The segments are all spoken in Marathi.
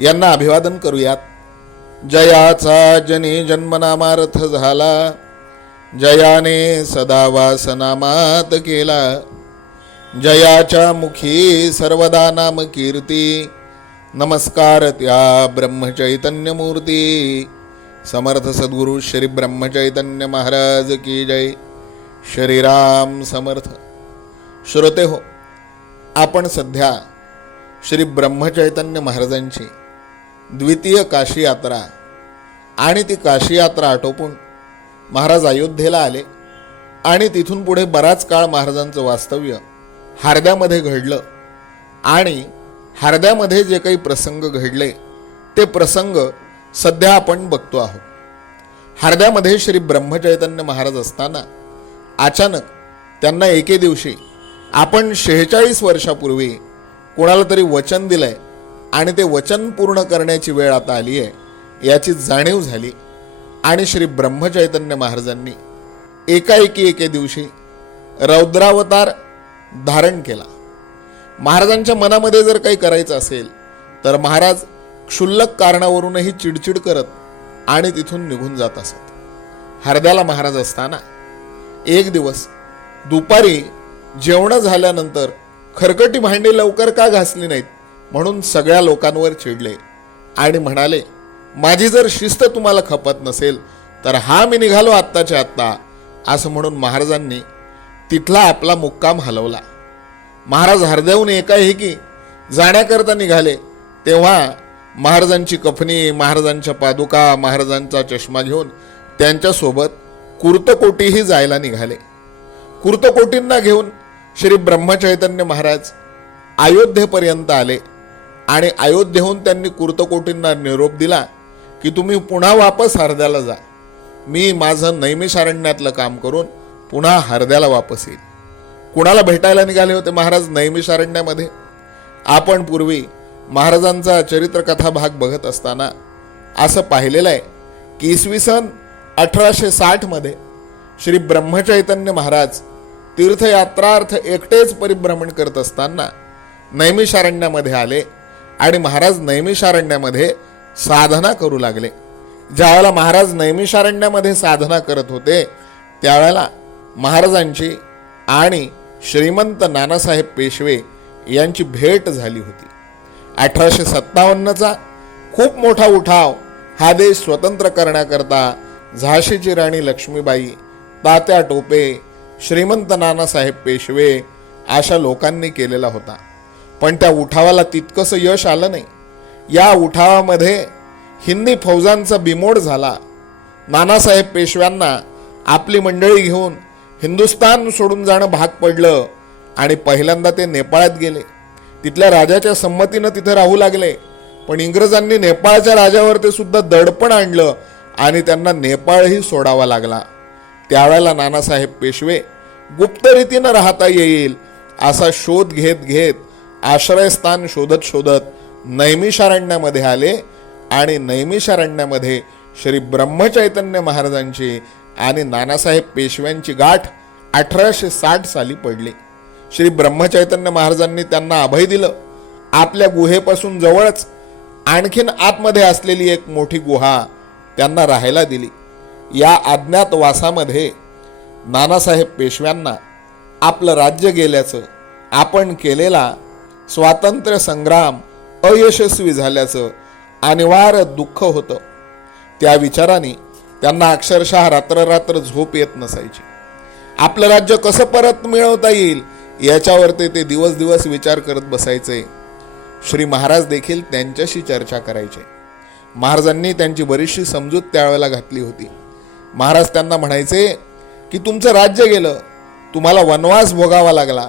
यांना अभिवादन करूयात. जयाचा जनी जन्मनामार्थ झाला. जयाने सदा वासनामात केला. जयाच्या मुखी सर्वदा नाम कीर्ती नमस्कार त्या ब्रह्मचैतन्य मूर्ती समर्थ सद्गुरू श्री ब्रह्मचैतन्य महाराज की जय. श्रीराम समर्थ. श्रोते हो आपण सध्या श्री ब्रह्मचैतन्य महाराजांची द्वितीय काशी यात्रा आणि ती काशी यात्रा आटोपून महाराज अयोध्येला आले. आणि तिथून पुढे बराच काळ महाराजांचं वास्तव्य हार्द्यामध्ये घडलं. आणि हार्द्यामध्ये जे काही प्रसंग घडले ते प्रसंग सध्या आपण बघतो आहोत. हार्द्यामध्ये श्री ब्रह्मचैतन्य महाराज असताना अचानक त्यांना एके दिवशी आपण शेहेचाळीस वर्षापूर्वी कोणाला तरी वचन दिलं आहे आणि ते वचन पूर्ण करण्याची वेळ आता आली आहे याची जाणीव झाली. आणि श्री ब्रह्मचैतन्य महाराजांनी एकाएकी एके दिवशी रौद्रावतार धारण केला. महाराजांच्या मनामध्ये जर काही करायचं असेल तर महाराज क्षुल्लक कारणावरूनही चिडचिड करत आणि तिथून निघून जात असत. हरद्याला महाराज असताना एक दिवस दुपारी जेवणं झाल्यानंतर खरकटी भांडी लवकर का घासली नाहीत? म्हणून सगळ्या लोकांवर चिडले आणि म्हणाले माझी जर शिस्त तुम्हाला खपत नसेल तर हा मी निघालो आत्ताच्या आत्ता असं म्हणून महाराजांनी तिथला आपला मुक्काम हलवला. महाराज हरदेवून एकाएकी जाण्याकरता निघाले तेव्हा महाराजांची कफनी महाराजांच्या पादुका महाराजांचा चष्मा घेऊन त्यांच्यासोबत कुर्तकोटीही जायला निघाले. कुर्तकोटींना घेऊन श्री ब्रह्मचैतन्य महाराज अयोध्येपर्यंत आले. आणि अयोध्येहून त्यांनी कुर्तकोटींना निरोप दिला की तुम्ही पुन्हा वापस हरद्याला जा. मी माझं नैमिषारण्यातलं काम करून पुन्हा हरद्याला वापस येईल कुणाला भेटायला निघाले होते महाराज नैमिषारण्यामध्ये आपण पूर्वी महाराजांचा चरित्रकथा भाग बघत असताना असं पाहिलेलं आहे की इसवी सन अठराशे साठमध्ये श्री ब्रह्मचैतन्य महाराज तीर्थयात्रार्थ एकटेच परिभ्रमण करत असताना नैमिषारण्यामध्ये आले आणि महाराज नैमिषारण्यामध्ये साधना करू लागले. ज्यावेळेला महाराज नैमिषारण्यामध्ये साधना करत होते त्यावेळेला महाराजांची आणि श्रीमंत नानासाहेब पेशवे यांची भेट झाली होती. अठराशे सत्तावन्नचा खूप मोठा उठाव हा देश स्वतंत्र करण्याकरता झाशीची राणी लक्ष्मीबाई तात्या टोपे श्रीमंत नानासाहेब पेशवे अशा लोकांनी केलेला होता. पण त्या उठावाला तितकंसं यश आलं नाही. या उठावामध्ये हिंदी फौजांचा बिमोड झाला. नानासाहेब पेशव्यांना आपली मंडळी घेऊन हिंदुस्तान सोडून जाणं भाग पडलं आणि पहिल्यांदा ते नेपाळात गेले. तिथल्या राजाच्या संमतीनं तिथे राहू लागले. पण इंग्रजांनी नेपाळच्या राजावर ते सुद्धा दडपण आणलं आणि त्यांना नेपाळही सोडावा लागला. त्यावेळेला नानासाहेब पेशवे गुप्त रीतीनं राहता येईल असा शोध घेत घेत आश्रयस्थान शोधत शोधत नैमिषारण्यामध्ये आले आणि नैमिषारण्यामध्ये श्री ब्रह्मचैतन्य महाराजांची आणि नानासाहेब पेशव्यांची गाठ अठराशे साठ साली पडली. श्री ब्रह्मचैतन्य महाराजांनी त्यांना अभय दिलं. आपल्या गुहेपासून जवळच आणखीन आतमध्ये असलेली एक मोठी गुहा त्यांना राहायला दिली. या अज्ञातवासामध्ये नानासाहेब पेशव्यांना आपलं राज्य गेल्याचं आपण केलेला स्वातंत्र्य संग्राम अयशस्वी झाल्याचं अनिवार्य दुःख होतं. त्या विचाराने त्यांना अक्षरशः रात्ररात्र झोप येत नसायची. आपलं राज्य कसं परत मिळवता येईल याच्यावरती ते दिवस दिवस विचार करत बसायचे. श्री महाराज देखील त्यांच्याशी चर्चा करायचे. महाराजांनी त्यांची बरीचशी समजूत त्यावेळेला घातली होती. महाराज त्यांना म्हणायचे की तुमचं राज्य गेलं तुम्हाला वनवास भोगावा लागला.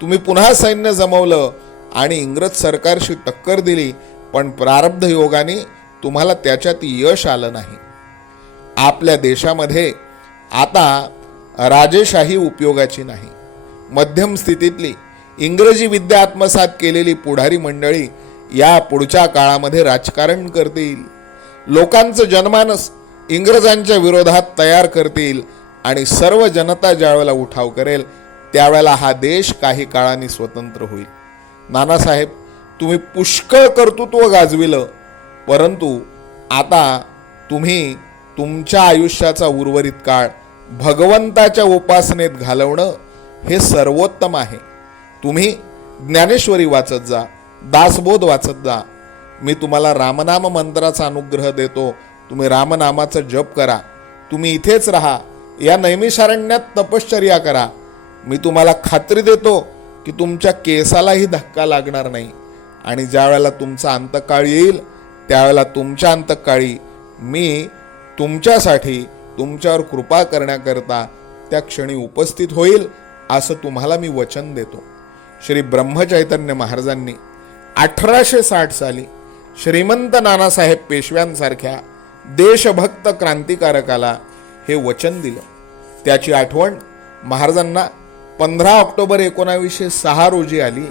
तुम्ही पुन्हा सैन्य जमवलं आणि इंग्रज सरकारशी टक्कर दिली पण प्रारब्ध योगाने तुम्हाला त्याच्यात यश आलं नाही. आपल्या देशामध्ये आता राजेशाही उपयोगाची नाही. मध्यम स्थितीतली इंग्रजी विद्या आत्मसात केलेली पुढारी मंडळी या पुढच्या काळामध्ये राजकारण करतील. लोकांचं जनमानस इंग्रजांच्या विरोधात तयार करतील आणि सर्व जनता ज्यावेळेला उठाव करेल त्यावेळेला हा देश काही काळाने स्वतंत्र होईल. नानासाहेब तुम्ही पुष्कळ कर्तृत्व गाजविलं परंतु आता तुम्ही तुमच्या आयुष्याचा उर्वरित काळ भगवंताच्या उपासनेत घालवणं हे सर्वोत्तम आहे. तुम्ही ज्ञानेश्वरी वाचत जा दासबोध वाचत जा. मी तुम्हाला रामनाम मंत्राचा अनुग्रह देतो. तुम्ही रामनामाचा जप करा. तुम्ही इथेच राहा. या नैमिषारण्यात तपश्चर्या करा. मी तुम्हाला खात्री देतो की तुमच्या केसालाही धक्का लागणार नाही. आणि ज्या वेळेला तुमचा अंतकाळ येईल त्यावेळेला तुमच्या अंतकाळी मी तुमच्यासाठी तुमच्यावर कृपा करण्याकरता त्या क्षणी उपस्थित होईल असं तुम्हाला मी वचन देतो. श्री ब्रह्मचैतन्य महाराजांनी अठराशे साठ साली श्रीमंत नानासाहेब पेशव्यांसारख्या देशभक्त क्रांतिकारकाला हे वचन दिलं. त्याची आठवण महाराजांना पंधरा ऑक्टोबर एकोणावीसशे सहा रोजी आली.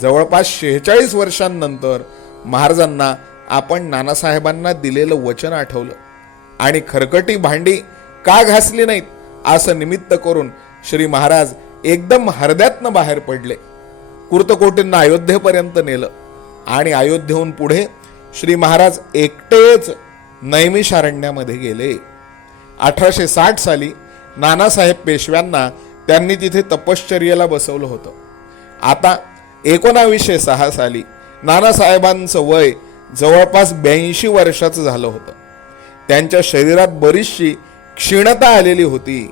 जवळपास शेहेचाळीस वर्षांनंतर महाराजांना आपण नानासाहेबांना दिलेलं वचन आठवलं. आणि खरकटी भांडी का घासली नाहीत असं निमित्त करून श्री महाराज एकदम हरद्यातनं बाहेर पडले. कुर्तकोटींना अयोध्येपर्यंत नेलं. आणि अयोध्येहून पुढे श्री महाराज एकटेच नैमिषारण्यामध्ये गेले. अठराशे साठ साली नानासाहेब पेशव्यांना त्यांनी तिथे तपश्चर्येला बसवलं होतं. आता एकोणावीसशे सहा साली नानासाहेबांचं वय जवळपास ब्याऐंशी वर्षाचं झालं होतं. त्यांच्या शरीरात बरीचशी क्षीणता आलेली होती.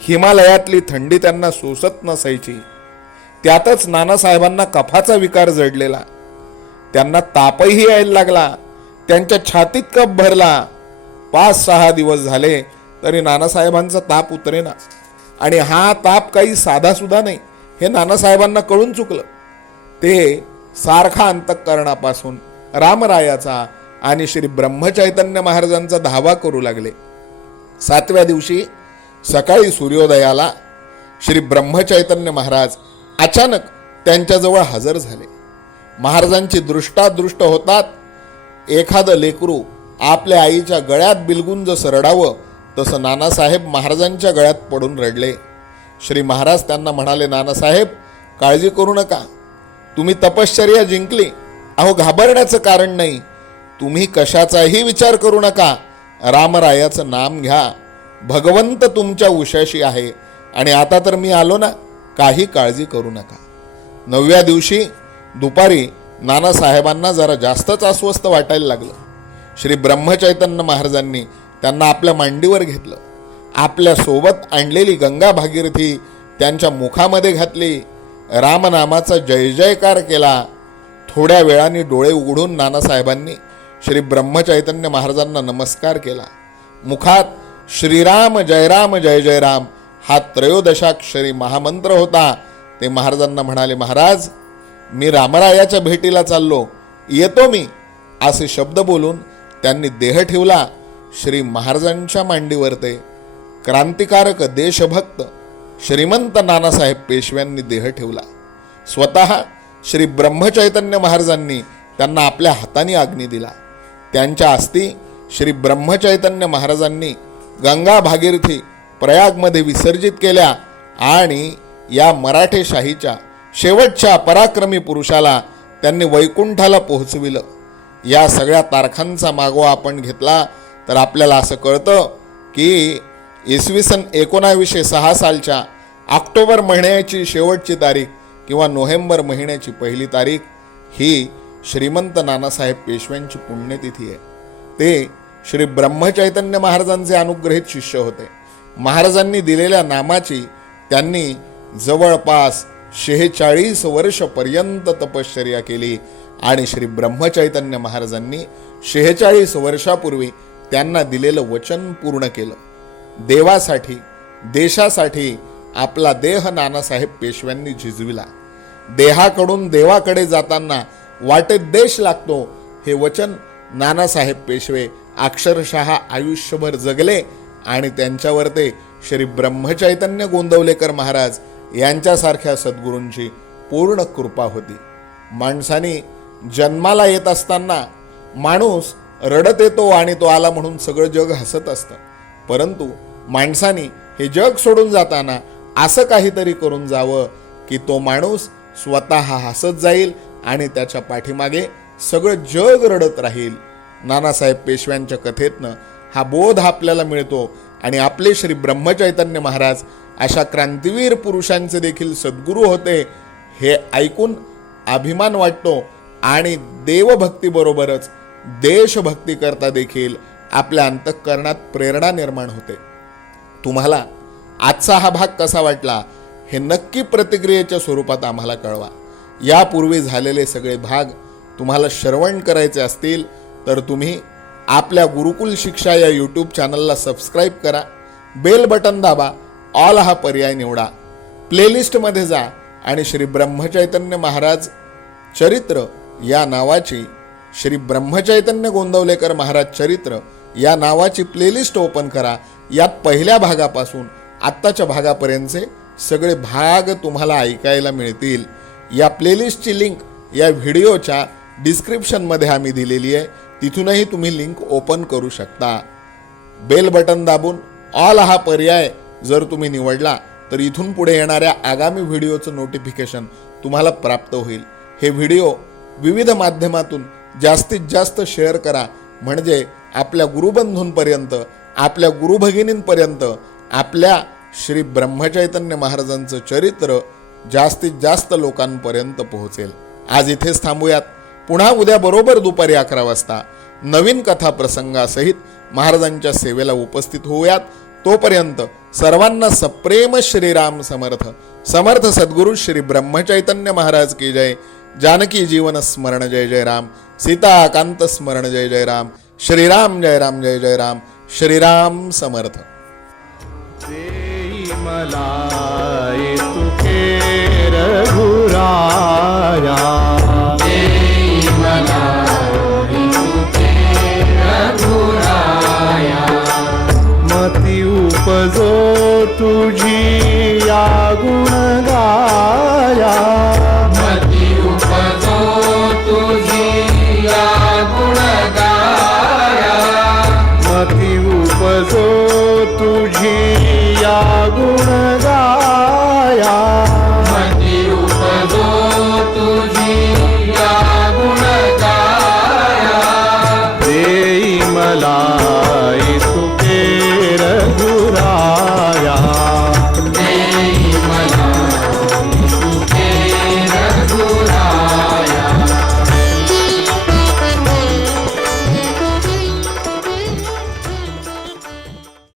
हिमालयातली थंडी त्यांना सोसत नसायची. त्यातच नानासाहेबांना कफाचा विकार जडलेला. त्यांना तापही यायला लागला. त्यांच्या छातीत कप भरला. पाच सहा दिवस झाले तरी नानासाहेबांचा ताप उतरेना. आणि हा ताप काही साधा सुद्धा नाही. हे नानासाहेबांना कळून चुकलं. ते सारखा अंतःकरणापासून रामरायाचा आणि श्री ब्रह्मचैतन्य महाराजांचा धावा करू लागले. सातव्या दिवशी सकाळी सूर्योदयाला श्री ब्रह्मचैतन्य महाराज अचानक त्यांच्याजवळ हजर झाले. महाराजांची दृष्टादृष्ट होतात एखादं लेकरू आपल्या आईच्या गळ्यात बिलगून जसं रडावं तसं नानासाहेब महाराजांच्या गळ्यात पडून रडले. श्री महाराज त्यांना म्हणाले नानासाहेब काळजी करू नका. तुम्ही तपश्चर्या जिंकली. अहो घाबरण्याचं कारण नाही. तुम्ही कशाचाही विचार करू नका. रामरायाचं नाम घ्या. भगवंत तुमच्या उशाशी आहे. आणि आता तर मी आलो ना काही काळजी करू नका. नवव्या दिवशी दुपारी नानासाहेबांना जरा जास्तच अस्वस्थ वाटायला लागलं. श्री ब्रह्मचैतन्य महाराजांनी त्यांना आपल्या मांडीवर घेतलं. आपल्यासोबत आणलेली गंगा भागीरथी त्यांच्या मुखामध्ये घातली. रामनामाचा जय जयकार केला. थोड्या वेळाने डोळे उघडून नानासाहेबांनी श्री ब्रह्मचैतन्य महाराजांना नमस्कार केला. मुखात श्रीराम जयराम जय जयराम हा त्रयोदशाक्षरी महामंत्र होता. ते महाराजांना म्हणाले महाराज मी रामरायाच्या भेटीला चाललो. येतो मी. असे शब्द बोलून त्यांनी देह ठेवला. श्री महाराजांच्या मांडीवर ते क्रांतिकारक देशभक्त श्रीमंत नानासाहेब पेशव्यांनी देह ठेवला. स्वतः श्री ब्रह्मचैतन्य महाराजांनी त्यांना आपल्या हाताने अग्नी दिला. त्यांच्या अस्थी श्री ब्रह्मचैतन्य महाराजांनी गंगा भागीरथी प्रयागमध्ये विसर्जित केल्या आणि या मराठेशाहीच्या शेवटच्या पराक्रमी पुरुषाला त्यांनी वैकुंठाला पोहोचविलं. या सगळ्या तारखांचा मागोवा आपण घेतला तर आपल्याला असं कळतं की इसवी सन एकोणावीसशे सहा सालच्या ऑक्टोबर महिन्याची शेवटची तारीख किंवा नोव्हेंबर महिन्याची पहिली तारीख ही श्रीमंत नानासाहेब पेशव्यांची पुण्यतिथी आहे. ते श्री ब्रह्मचैतन्य महाराजांचे अनुग्रहित शिष्य होते. महाराजांनी दिलेल्या नामाची त्यांनी जवळपास शेहेचाळीस वर्षपर्यंत तपश्चर्या केली आणि श्री ब्रह्मचैतन्य महाराजांनी शेहेचाळीस वर्षापूर्वी त्यांना दिलेलं वचन पूर्ण केलं. देवासाठी देशासाठी आपला देह नानासाहेब पेशव्यांनी झिजविला. देहाकडून देवाकडे जाताना वाटेत देश लागतो हे वचन नानासाहेब पेशवे अक्षरशः आयुष्यभर जगले आणि त्यांच्यावर ते श्री ब्रह्मचैतन्य गोंदवलेकर महाराज यांच्यासारख्या सद्गुरूंची पूर्ण कृपा होती. माणसाने जन्माला येत असताना माणूस रडत येतो आणि तो आला म्हणून सगळं जग हसत असतं. परंतु माणसाने हे जग सोडून जाताना असं काहीतरी करून जावं की तो माणूस स्वतः हसत जाईल आणि त्याच्या पाठीमागे सगळं जग रडत राहील. नानासाहेब पेशव्यांच्या कथेतनं हा बोध आपल्याला मिळतो आणि आपले श्री ब्रह्मचैतन्य महाराज अशा क्रांतीवीर पुरुषांचे देखील सद्गुरू होते हे ऐकून अभिमान वाटतो आणि देवभक्तीबरोबरच देशभक्ती करता देखील आपल्या अंतःकरणात प्रेरणा निर्माण होते. तुम्हाला आजचा हा भाग कसा वाटला हे नक्की प्रतिक्रियेच्या स्वरूपात आम्हाला कळवा. यापूर्वी झालेले सगळे भाग तुम्हाला श्रवण करायचे असतील तर तुम्ही आपल्या गुरुकुल शिक्षा या यूट्यूब चॅनलला सबस्क्राईब करा. बेल बटन दाबा. ऑल हा पर्याय निवडा. प्लेलिस्टमध्ये जा आणि श्री ब्रह्मचैतन्य महाराज चरित्र या नावाची श्री ब्रह्मचैतन्य गोंदवलेकर महाराज चरित्र या नावाची प्लेलिस्ट ओपन करा. यात पहिल्या भागापासून आत्ताच्या भागापर्यंतचे सगळे भाग तुम्हाला ऐकायला मिळतील. या प्लेलिस्टची लिंक या व्हिडिओच्या डिस्क्रिप्शनमध्ये आम्ही दिलेली आहे. तिथूनही तुम्ही लिंक ओपन करू शकता. बेल बटन दाबून ऑल हा पर्याय जर तुम्ही निवडला तर इथून पुढे येणाऱ्या आगामी व्हिडिओचं नोटिफिकेशन तुम्हाला प्राप्त होईल. हे व्हिडिओ विविध माध्यमातून जास्तीत जास्त शेअर करा. म्हणजे आपल्या गुरुबंधूंपर्यंत आपल्या गुरुभगिनींपर्यंत आपल्या श्री ब्रह्मचैतन्य महाराजांचं चरित्र जास्तीत जास्त लोकांपर्यंत पोहोचेल. आज इथेच थांबूयात. पुन्हा उद्या बरोबर दुपारी अकरा वाजता नवीन कथा प्रसंगासहित महाराजांच्या सेवेला उपस्थित होऊयात. तोपर्यंत सर्वांना सप्रेम श्रीराम समर्थ. समर्थ सद्गुरु श्री ब्रह्मचैतन्य महाराज की जय. जानकी जीवन स्मरण जय जय राम। सीता कांत स्मरण जय जय राम। श्रीराम जय राम जय जय राम। श्रीराम समर्थ। मती उपजो तुझी